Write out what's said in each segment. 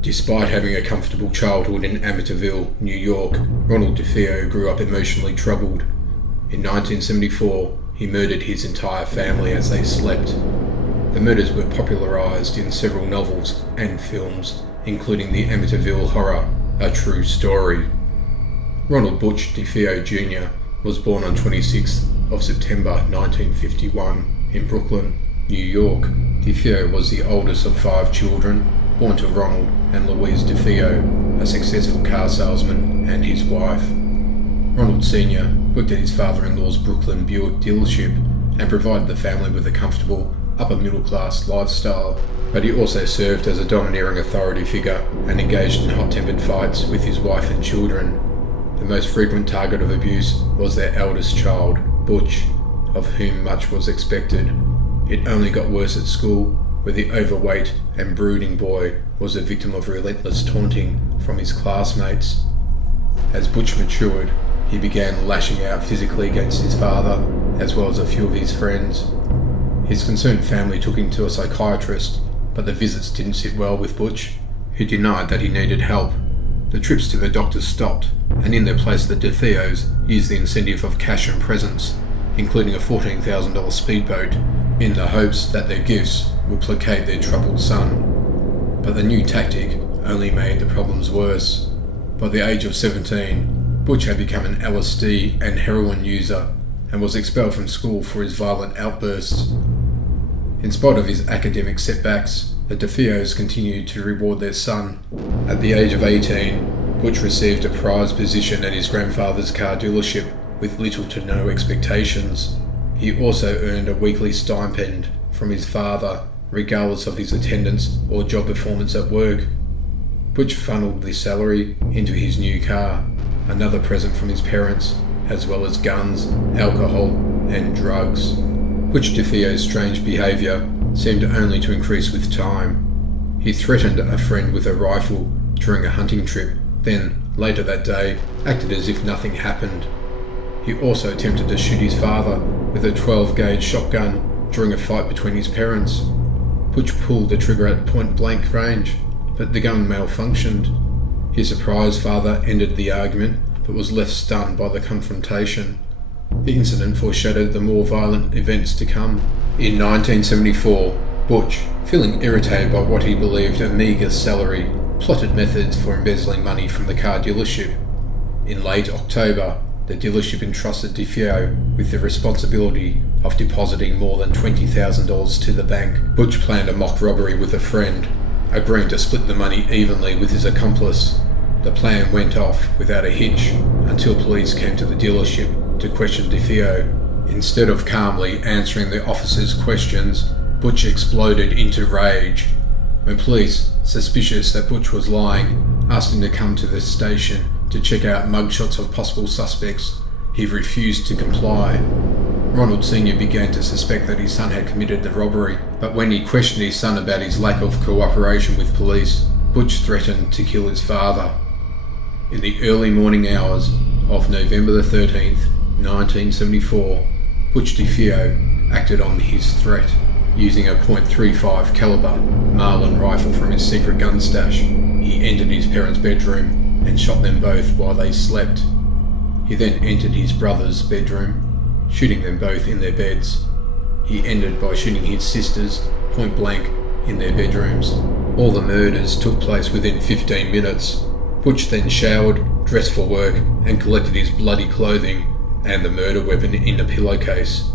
Despite having a comfortable childhood in Amityville, New York, Ronald DeFeo grew up emotionally troubled. In 1974, he murdered his entire family as they slept. The murders were popularized in several novels and films, including the Amityville Horror, A True Story. Ronald Butch DeFeo Jr. was born on 26th of September 1951 in Brooklyn, New York. DeFeo was the oldest of 5 children, born to Ronald and Louise DeFeo, a successful car salesman, and his wife. Ronald Sr. worked at his father-in-law's Brooklyn Buick dealership and provided the family with a comfortable, upper-middle-class lifestyle, but he also served as a domineering authority figure and engaged in hot-tempered fights with his wife and children. The most frequent target of abuse was their eldest child, Butch, of whom much was expected. It only got worse at school, where the overweight and brooding boy was a victim of relentless taunting from his classmates. As Butch matured, he began lashing out physically against his father, as well as a few of his friends. His concerned family took him to a psychiatrist, but the visits didn't sit well with Butch, who denied that he needed help. The trips to the doctors stopped, and in their place the DeFeos used the incentive of cash and presents, including a $14,000 speedboat, in the hopes that their gifts would placate their troubled son. But the new tactic only made the problems worse. By the age of 17, Butch had become an LSD and heroin user and was expelled from school for his violent outbursts. In spite of his academic setbacks, the DeFeos continued to reward their son. At the age of 18, Butch received a prized position at his grandfather's car dealership with little to no expectations. He also earned a weekly stipend from his father, regardless of his attendance or job performance at work. Butch funneled this salary into his new car, another present from his parents, as well as guns, alcohol, and drugs. Butch DeFeo's strange behaviour seemed only to increase with time. He threatened a friend with a rifle during a hunting trip, then, later that day, acted as if nothing happened. He also attempted to shoot his father with a 12-gauge shotgun during a fight between his parents. Butch pulled the trigger at point-blank range, but the gun malfunctioned. His surprised father ended the argument, but was left stunned by the confrontation. The incident foreshadowed the more violent events to come. In 1974, Butch, feeling irritated by what he believed a meagre salary, plotted methods for embezzling money from the car dealership. In late October, the dealership entrusted DeFeo with the responsibility of depositing more than $20,000 to the bank. Butch planned a mock robbery with a friend, agreeing to split the money evenly with his accomplice. The plan went off without a hitch until police came to the dealership to question DeFeo. Instead of calmly answering the officers' questions, Butch exploded into rage. When police, suspicious that Butch was lying, asked him to come to the station to check out mugshots of possible suspects, he refused to comply. Ronald Sr. began to suspect that his son had committed the robbery, but when he questioned his son about his lack of cooperation with police, Butch threatened to kill his father. In the early morning hours of November the 13th, 1974, Butch DeFeo acted on his threat, using a .35 caliber Marlin rifle from his secret gun stash. He entered his parents' bedroom and shot them both while they slept. He then entered his brother's bedroom, shooting them both in their beds. He ended by shooting his sisters point blank in their bedrooms. All the murders took place within 15 minutes. Butch then showered, dressed for work, and collected his bloody clothing and the murder weapon in a pillowcase.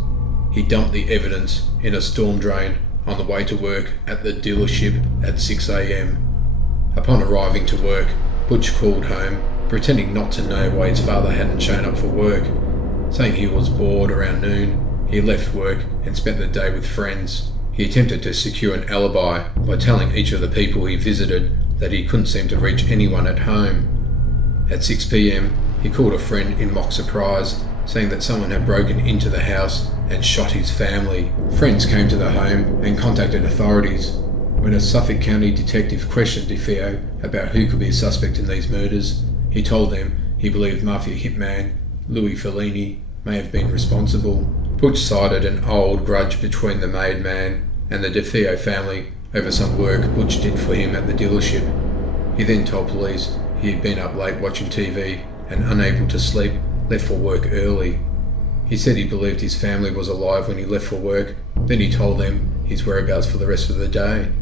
He dumped the evidence in a storm drain on the way to work at the dealership at 6 a.m. Upon arriving to work, Butch called home, pretending not to know why his father hadn't shown up for work. Saying he was bored around noon, he left work and spent the day with friends. He attempted to secure an alibi by telling each of the people he visited that he couldn't seem to reach anyone at home. At 6 p.m, he called a friend in mock surprise, saying that someone had broken into the house and shot his family. Friends came to the home and contacted authorities. When a Suffolk County detective questioned DeFeo about who could be a suspect in these murders, he told them he believed mafia hitman Louis Fellini may have been responsible. Butch cited an old grudge between the made man and the DeFeo family over some work Butch did for him at the dealership. He then told police he had been up late watching TV and, unable to sleep, left for work early. He said he believed his family was alive when he left for work, then he told them his whereabouts for the rest of the day.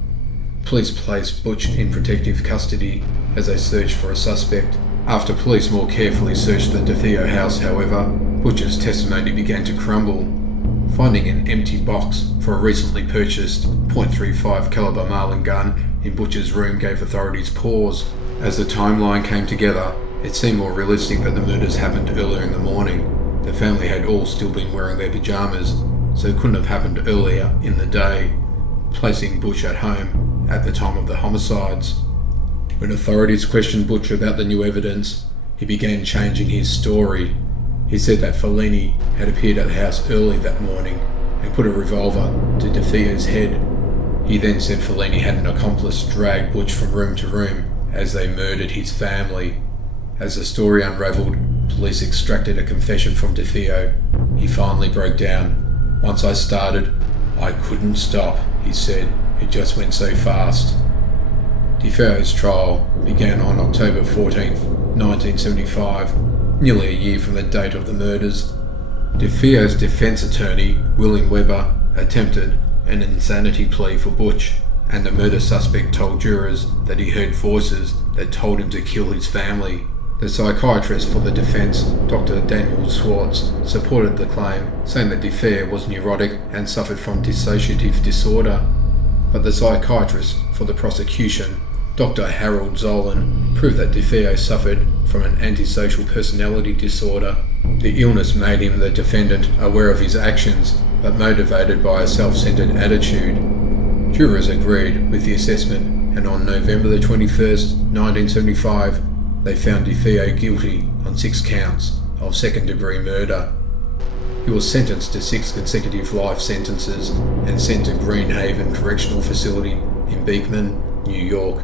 Police placed Butch in protective custody as they searched for a suspect. After police more carefully searched the DeFeo house, however, Butch's testimony began to crumble. Finding an empty box for a recently purchased .35 caliber Marlin gun in Butch's room gave authorities pause. As the timeline came together, it seemed more realistic that the murders happened earlier in the morning. The family had all still been wearing their pajamas, so it couldn't have happened earlier in the day, placing Butch at home at the time of the homicides. When authorities questioned Butch about the new evidence, he began changing his story. He said that Fellini had appeared at the house early that morning and put a revolver to DeFeo's head. He then said Fellini had an accomplice drag Butch from room to room as they murdered his family. As the story unravelled, police extracted a confession from DeFeo. He finally broke down. "Once I started, I couldn't stop," he said. "It just went so fast." DeFeo's trial began on October 14, 1975, nearly a year from the date of the murders. DeFeo's defense attorney, William Weber, attempted an insanity plea for Butch, and the murder suspect told jurors that he heard voices that told him to kill his family. The psychiatrist for the defense, Dr. Daniel Schwartz, supported the claim, saying that DeFeo was neurotic and suffered from dissociative disorder. But the psychiatrist for the prosecution, Dr. Harold Zolan, proved that DeFeo suffered from an antisocial personality disorder. The illness made him the defendant aware of his actions, but motivated by a self-centered attitude. Jurors agreed with the assessment, and on November the 21st, 1975, they found DeFeo guilty on 6 counts of second-degree murder. He was sentenced to 6 consecutive life sentences and sent to Greenhaven Correctional Facility in Beekman, New York.